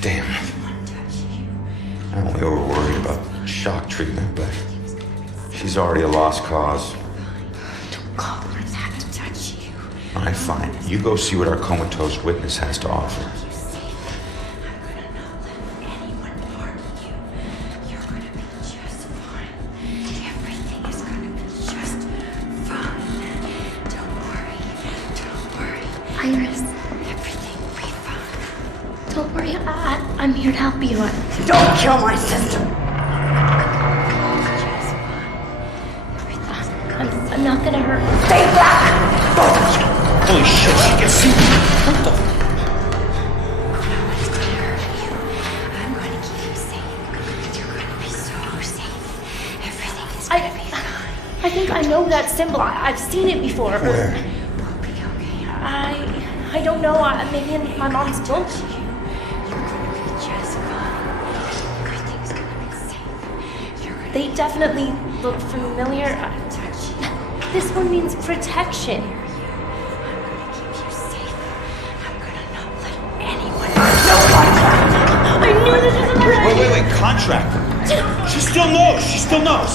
Damn. I'm only over worried about shock treatment, but she's already a lost cause. Don't call her that to touch you. All right, fine. You go see what our comatose witness has to offer. I'm gonna not let anyone harm you. You're gonna be just fine. Everything is gonna be just fine. Don't worry. Iris. Everything will be fine. Don't worry, I'm here to help you. Don't kill my sister! Just fine. I'm not gonna hurt you. Stay back! Both of you! Holy shit, she can see me! What the? No one's gonna hurt you. I'm gonna keep you safe. You're gonna be so safe. Everything is gonna be fine. I think I know that symbol. I've seen it before. Where? We'll be okay. I don't know. Maybe in my mom's book. You're gonna be just fine. Everything's gonna be safe. You're gonna They definitely look familiar. touch you. This one means protection. I'm gonna keep you safe. I'm gonna not let anyone. I knew this was a lie. Wait, contract. She still knows.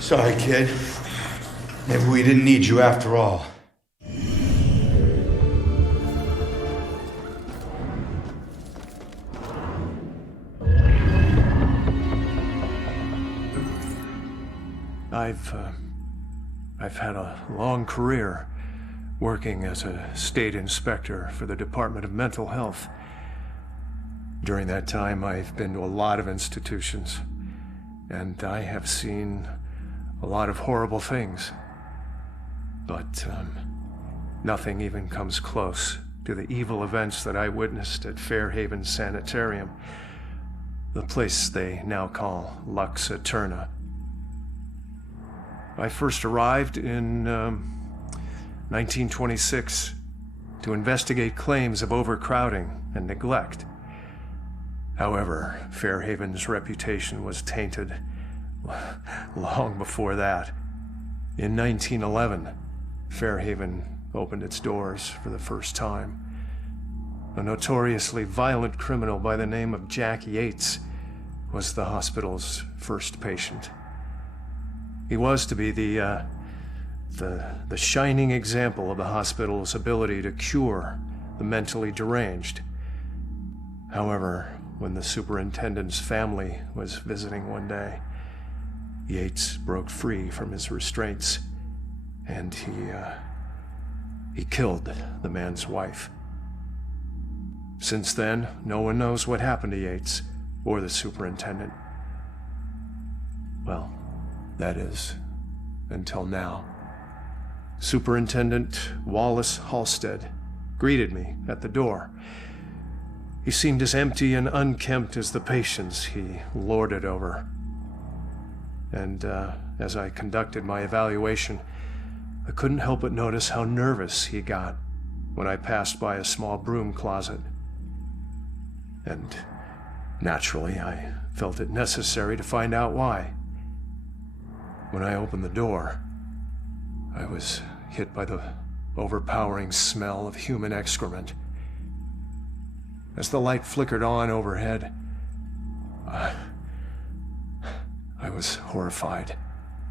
Sorry, kid. Maybe we didn't need you after all. I've had a long career working as a state inspector for the Department of Mental Health. During that time, I've been to a lot of institutions, and I have seen a lot of horrible things. But nothing even comes close to the evil events that I witnessed at Fairhaven Sanitarium, the place they now call Lux Eterna. I first arrived in 1926 to investigate claims of overcrowding and neglect. However, Fairhaven's reputation was tainted long before that. In 1911, Fairhaven opened its doors for the first time. A notoriously violent criminal by the name of Jack Yates was the hospital's first patient. He was to be the shining example of the hospital's ability to cure the mentally deranged. However, when the superintendent's family was visiting one day, Yates broke free from his restraints, and he killed the man's wife. Since then, no one knows what happened to Yates or the superintendent. Well, that is, until now. Superintendent Wallace Halstead greeted me at the door. He seemed as empty and unkempt as the patients he lorded over. And as I conducted my evaluation, I couldn't help but notice how nervous he got when I passed by a small broom closet. And naturally, I felt it necessary to find out why. When I opened the door, I was hit by the overpowering smell of human excrement. As the light flickered on overhead, I was horrified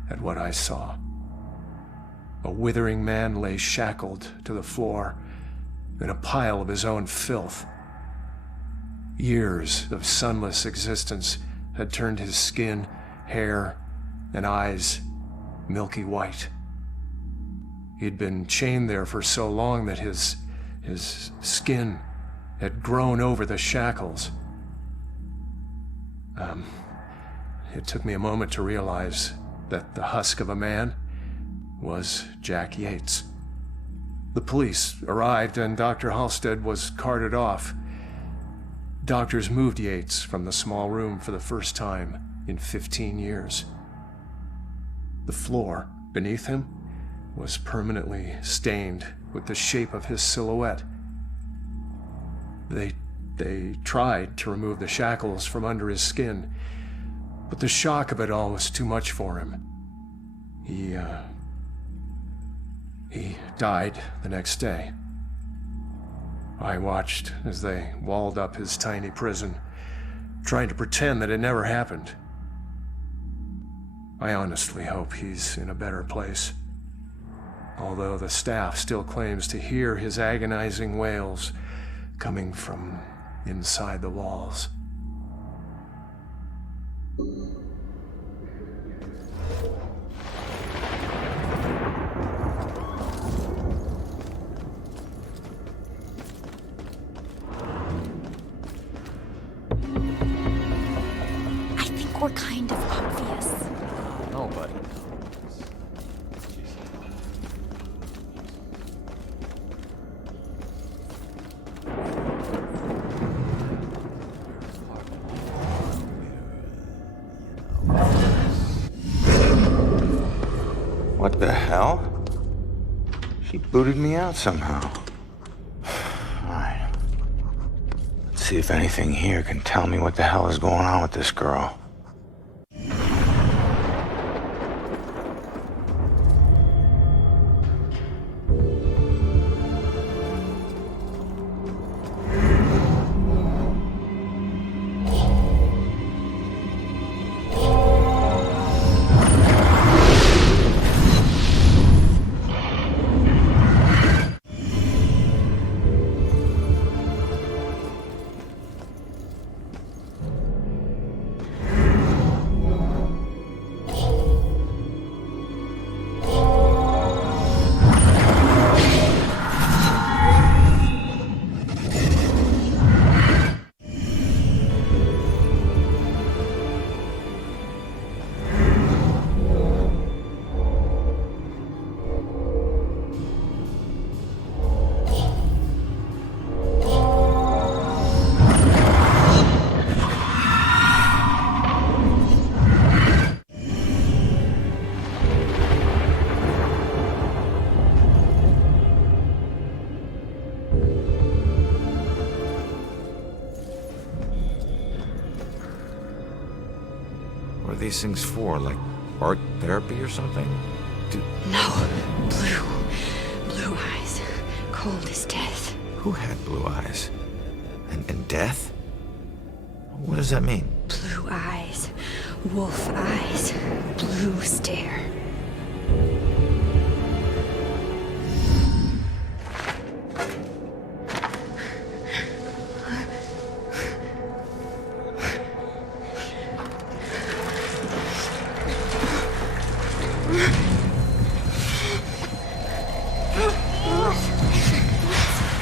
at what I saw. A withering man lay shackled to the floor in a pile of his own filth. Years of sunless existence had turned his skin, hair, and eyes milky white. He'd been chained there for so long that his skin had grown over the shackles. It took me a moment to realize that the husk of a man was Jack Yates. The police arrived and Dr. Halstead was carted off. Doctors moved Yates from the small room for the first time in 15 years. The floor beneath him was permanently stained with the shape of his silhouette. They tried to remove the shackles from under his skin, but the shock of it all was too much for him. He He died the next day. I watched as they walled up his tiny prison, trying to pretend that it never happened. I honestly hope he's in a better place, although the staff still claims to hear his agonizing wails coming from inside the walls. I think we're kind of obvious. Nobody. What the hell? She booted me out somehow. Alright. Let's see if anything here can tell me what the hell is going on with this girl. What are these things for? Like art therapy or something? No. Blue eyes. Cold as death. Who had blue eyes? And death? What does that mean? Blue eyes. Wolf eyes. Blue stare.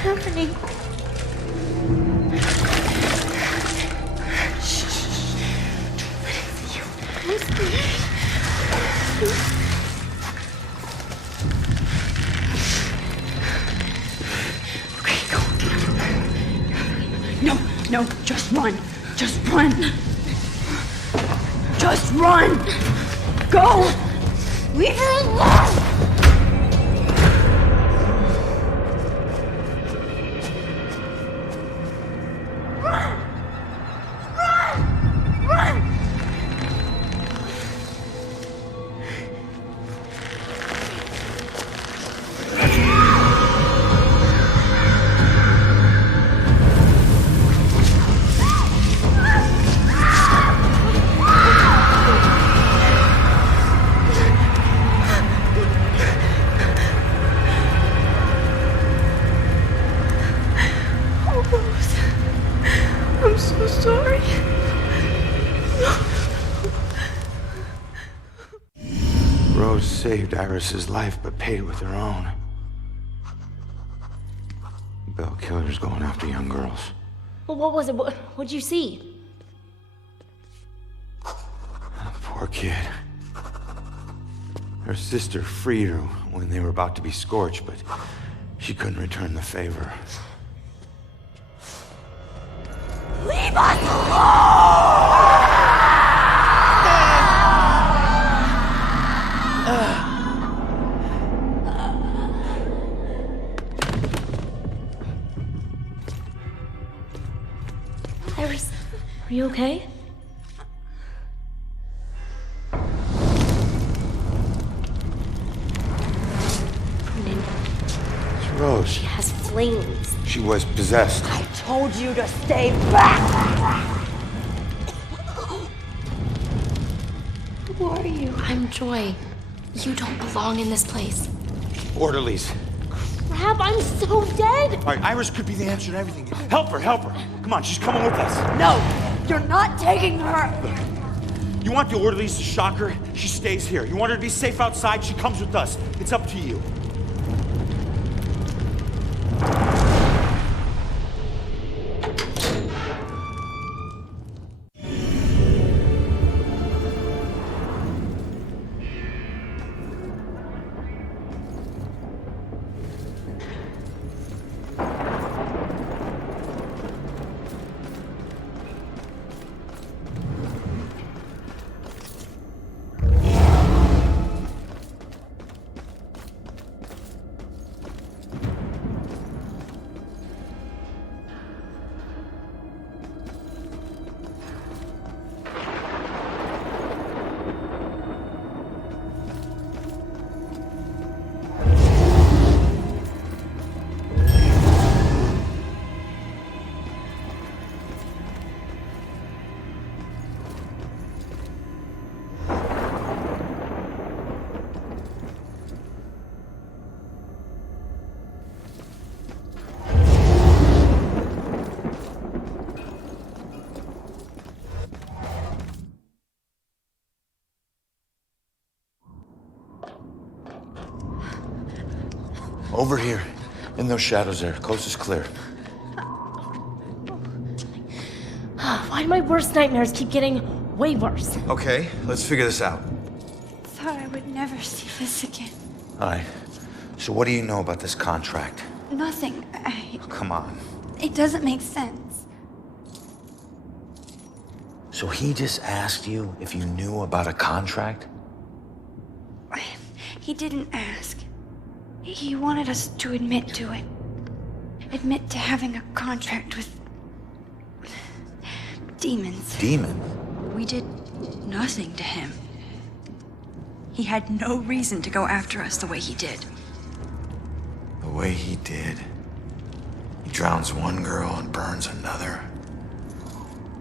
Happening. Okay, go. No, just run. Just run. Just run. Go. Leave her alone. I'm so sorry. Rose saved Iris's life, but paid with her own. Bell killers going after young girls. Well, what was it? What'd you see? Poor kid. Her sister freed her when they were about to be scorched, but she couldn't return the favor. Leave us alone! Iris, are you okay? Come in. Rose? She has flames. She was possessed. I told you to stay back. Who are you? I'm Joy. You don't belong in this place. Orderlies. Crap, I'm so dead! All right, Iris could be the answer to everything. Help her, help her. Come on, she's coming with us. No, you're not taking her. You want the orderlies to shock her? She stays here. You want her to be safe outside? She comes with us. It's up to you. Over here, in those shadows there. Coast is clear. Why do my worst nightmares keep getting way worse? Okay, let's figure this out. Thought I would never see this again. All right. So what do you know about this contract? Nothing. Come on. It doesn't make sense. So he just asked you if you knew about a contract? He didn't ask. He wanted us to admit to it. Admit to having a contract with demons. Demon? We did nothing to him. He had no reason to go after us the way he did. The way he did. He drowns one girl and burns another.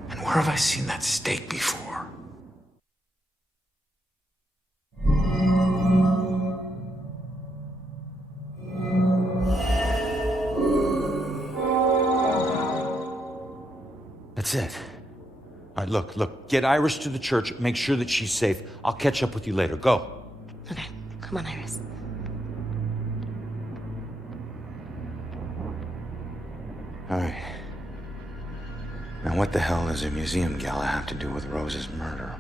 And where have I seen that stake before? That's it. All right, look. Get Iris to the church. Make sure that she's safe. I'll catch up with you later. Go. Okay, come on, Iris. All right. Now what the hell does a museum gala have to do with Rose's murder?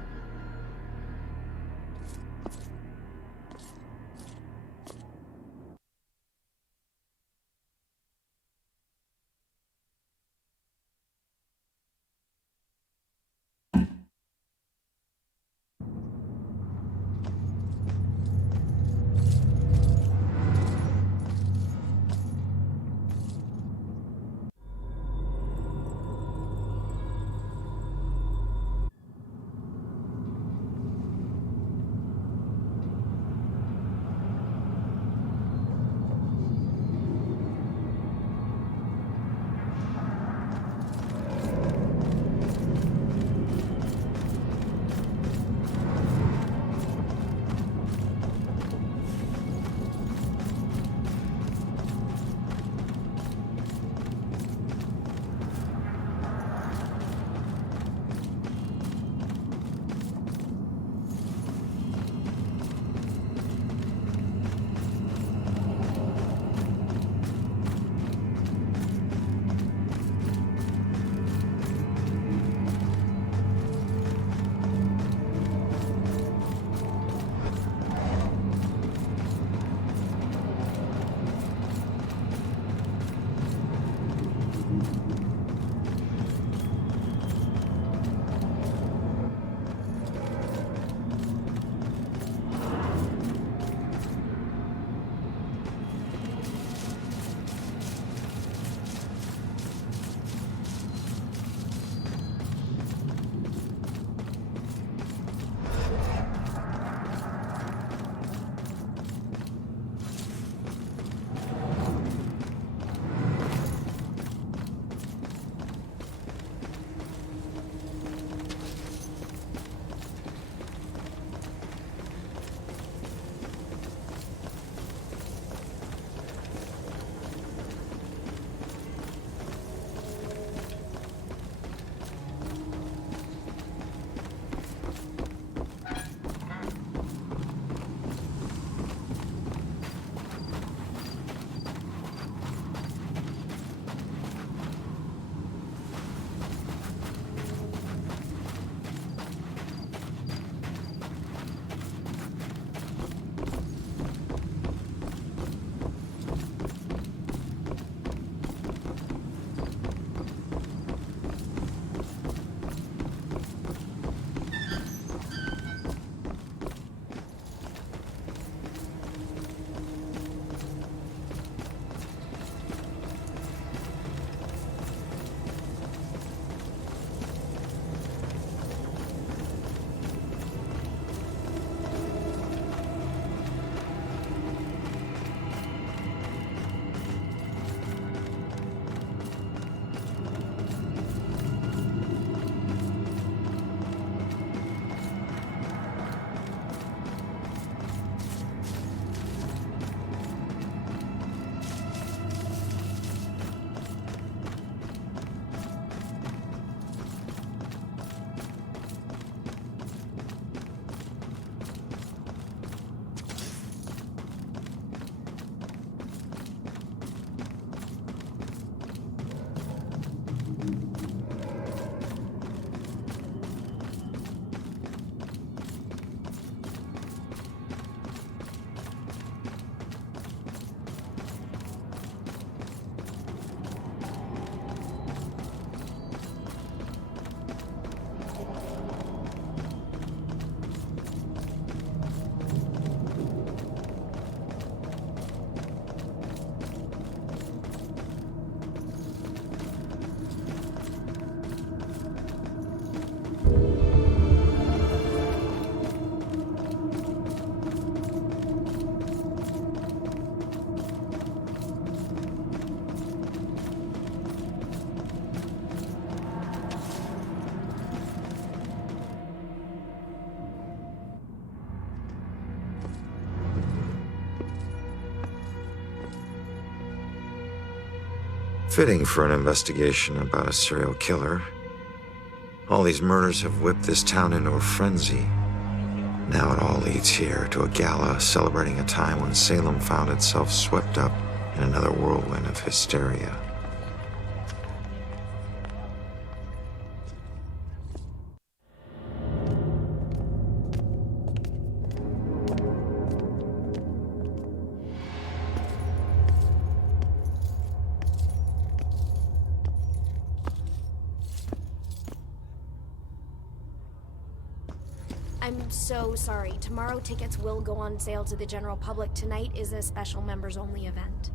Fitting for an investigation about a serial killer. All these murders have whipped this town into a frenzy. Now it all leads here to a gala celebrating a time when Salem found itself swept up in another whirlwind of hysteria. I'm so sorry. Tomorrow tickets will go on sale to the general public. Tonight is a special members-only event.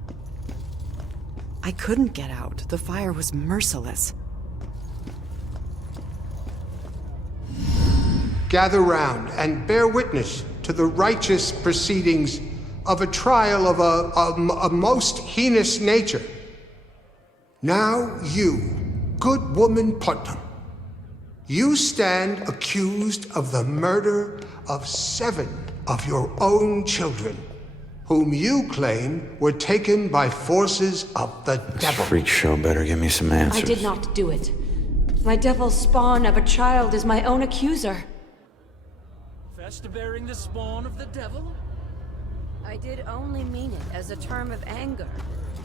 I couldn't get out. The fire was merciless. Gather round and bear witness to the righteous proceedings of a trial of a most heinous nature. Now you, good woman Putnam, you stand accused of the murder of 7 of your own children, whom you claim were taken by forces of the devil. Freak show better give me some answers. I did not do it. My devil spawn of a child is my own accuser. Confess to bearing the spawn of the devil? I did only mean it as a term of anger,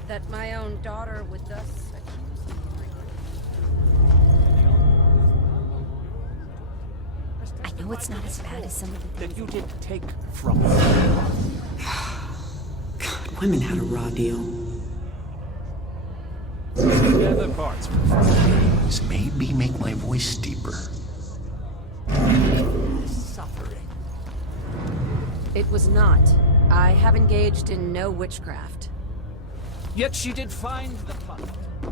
that my own daughter would thus accuse me. I know it's not as bad as some of the things that you did take from me. God, women had a raw deal. The other parts This made me make my voice deeper. suffering. It was not. I have engaged in no witchcraft. Yet she did find the puppet.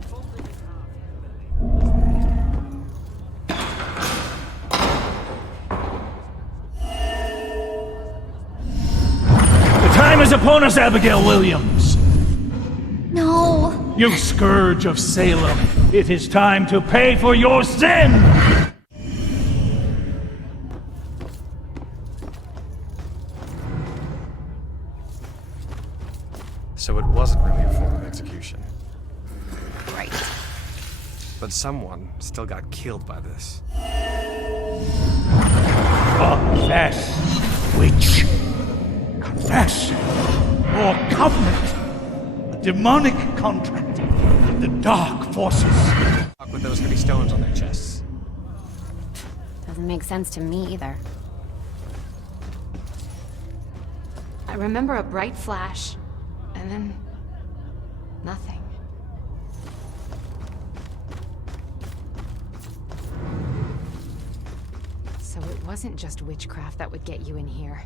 Folded in half. The time is upon us, Abigail Williams. No. You scourge of Salem. It is time to pay for your sin! So it wasn't really a form of execution. Right. But someone still got killed by this. Confess, witch. Confess. Or covenant. A demonic contract with the dark forces. With those heavy stones on their chests. Doesn't make sense to me either. I remember a bright flash, and then nothing. So it wasn't just witchcraft that would get you in here.